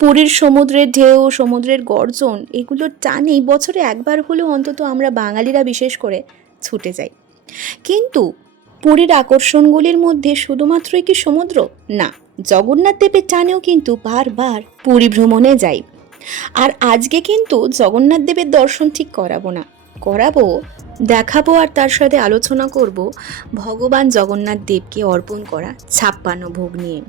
পুরীর সমুদ্রের ঢেউ, সমুদ্রের গর্জন এগুলোর টানেই বছরে একবার হলেও অন্তত আমরা বাঙালিরা বিশেষ করে ছুটে যাই। কিন্তু পুরীর আকর্ষণগুলির মধ্যে শুধুমাত্রই কি সমুদ্র? না, জগন্নাথ দেবের টানেও কিন্তু বারবার পুরী ভ্রমণে যাই। আর আজকে কিন্তু জগন্নাথ দেবের দর্শন ঠিক করাবো না, করাবো, দেখাবো আর তার সাথে আলোচনা করব ভগবান জগন্নাথ দেবকে অর্পণ করা 56 ভোগ নিয়ে।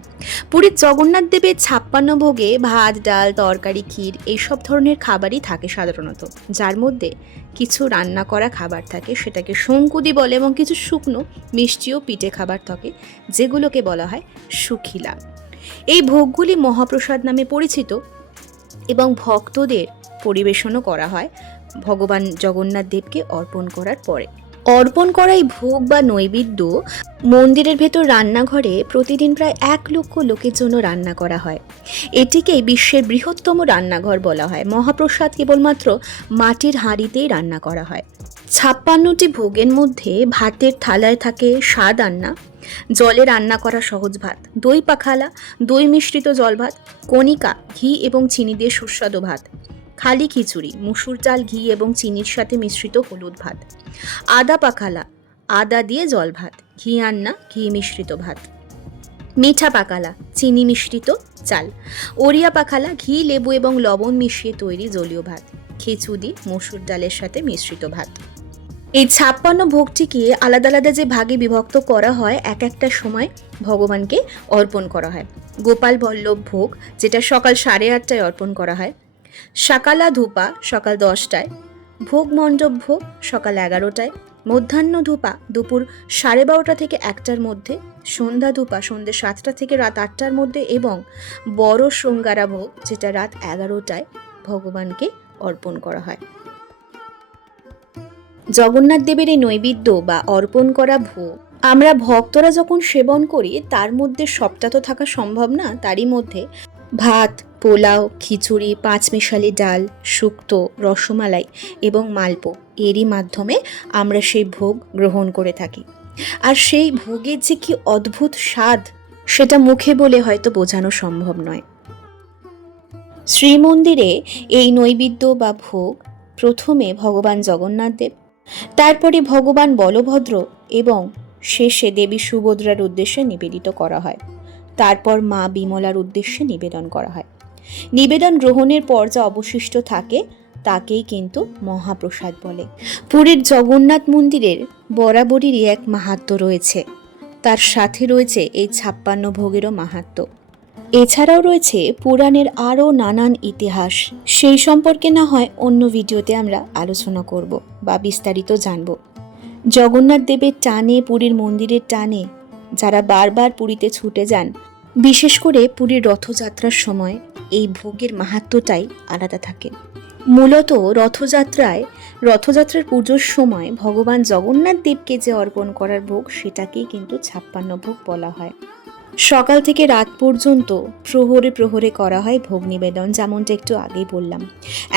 পুরীর জগন্নাথ দেবের 56 ভোগে ভাত, ডাল, তরকারি, ক্ষীর এইসব ধরনের খাবারই থাকে সাধারণত, যার মধ্যে কিছু রান্না করা খাবার থাকে, সেটাকে শঙ্কুদি বলে, এবং কিছু শুকনো মিষ্টিও পিঠে খাবার থাকে, যেগুলোকে বলা হয় শুখিলা। এই ভোগগুলি মহাপ্রসাদ নামে পরিচিত এবং ভক্তদের পরিবেশনও করা হয় ভগবান জগন্নাথ দেবকে অর্পণ করার পরে। অর্পণ করা এই ভোগ বা নৈবেদ্য মন্দিরের ভেতর রান্নাঘরে প্রতিদিন প্রায় 1 লক্ষ লোকের জন্য রান্না করা হয়। এটিকেই বিশ্বের বৃহত্তম রান্নাঘর বলা হয়। মহাপ্রসাদ কেবলমাত্র মাটির হাঁড়িতেই রান্না করা হয়। 56টি ভোগের মধ্যে ভাতের থালায় থাকে স্বাদ আন্না, জলে রান্না করা সহজ ভাত, দই পাখালা, দই মিশ্রিত জল ভাত, কণিকা, ঘি এবং চিনি দিয়ে সুস্বাদু ভাত, খালি খিচুড়ি, মুসুর ডাল, ঘি এবং চিনির সাথে মিশ্রিত হলুদ ভাত, আদা পাখালা, আদা দিয়ে জল ভাত, ঘি আন্না, ঘি মিশ্রিত ভাত, মিঠা পাকালা, চিনি মিশ্রিত চাল, ওরিয়া পাখালা, ঘি, লেবু এবং লবণ মিশিয়ে তৈরি জলীয় ভাত, খিচুড়ি, মসুর ডালের সাথে মিশ্রিত ভাত। এই 56 ভোগটিকে আলাদা আলাদা যে ভাগে বিভক্ত করা হয়, এক একটা সময় ভগবানকে অর্পণ করা হয়। গোপাল বল্লভ ভোগ, যেটা সকাল 8:30টায় অর্পণ করা হয়। সকালা ধূপা সকাল 10টায়, ভোগ মণ্ডপ ভোগ সকাল 11টায়, মধ্যাহ্ন ধূপা দুপুর 12:30 থেকে 1টার মধ্যে, সন্ধ্যা ধূপা সন্ধ্যে 7টা থেকে রাত 8টার মধ্যে, এবং বড় শৃঙ্গারা ভোগ, যেটা রাত 11টায় ভগবানকে অর্পণ করা হয়। জগন্নাথ দেবের এই নৈবেদ্য বা অর্পণ করা ভোগ আমরা ভক্তরা যখন সেবন করি, তার মধ্যে সবটা তো থাকা সম্ভব না। তারই মধ্যে ভাত, পোলাও, খিচুড়ি, পাঁচমিশালি ডাল, শুক্তো, রসমালাই এবং মালপো এরই মাধ্যমে আমরা সেই ভোগ গ্রহণ করে থাকি। আর সেই ভোগের যে কি অদ্ভুত স্বাদ, সেটা মুখে বলে হয়তো বোঝানো সম্ভব নয়। শ্রীমন্দিরে এই নৈবেদ্য বা ভোগ প্রথমে ভগবান জগন্নাথ দেব, তারপরে ভগবান বলভদ্র এবং শেষে দেবী সুভদ্রার উদ্দেশ্যে নিবেদিত করা হয়। তারপর মা বিমলার উদ্দেশ্যে নিবেদন করা হয়। নিবেদন গ্রহণের পর যা অবশিষ্ট থাকে তাকেই কিন্তু মহাপ্রসাদ বলে। পুরীর জগন্নাথ মন্দিরের বরাবরেরই এক মাহাত্ম্য রয়েছে, তার সাথে রয়েছে এই 56 ভোগেরও মাহাত্ম্য। এছাড়াও রয়েছে পুরাণের আরও নানান ইতিহাস। সেই সম্পর্কে না হয় অন্য ভিডিওতে আমরা আলোচনা করব বা বিস্তারিত জানব। জগন্নাথ দেবের টানে, পুরীর মন্দিরের টানে যারা বারবার পুরীতে ছুটে যান, বিশেষ করে পুরীর রথযাত্রার সময় এই ভোগের মাহাত্ম্যটাই আলাদা থাকে। মূলত রথযাত্রার পুজোর সময় ভগবান জগন্নাথ দেবকে যে অর্পণ করার ভোগ, সেটাকেই কিন্তু 56 ভোগ বলা হয়। সকাল থেকে রাত পর্যন্ত প্রহরে প্রহরে করা হয় ভোগ নিবেদন, যেমনটা একটু আগেই বললাম।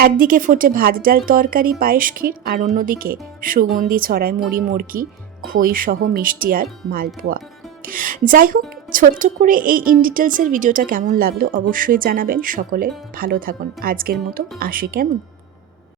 একদিকে ফোটে ভাত, ডাল, তরকারি, পায়েস, ক্ষীর, আর অন্যদিকে সুগন্ধি ছড়ায় মুড়ি, মুড়কি, খই সহ মিষ্টি আর মালপোয়া। যাই হোক, ছোট্ট করে এই ইন ডিটেলসের ভিডিওটা কেমন লাগলো অবশ্যই জানাবেন। সকলে ভালো থাকুন। আজকের মতো আসি, কেমন?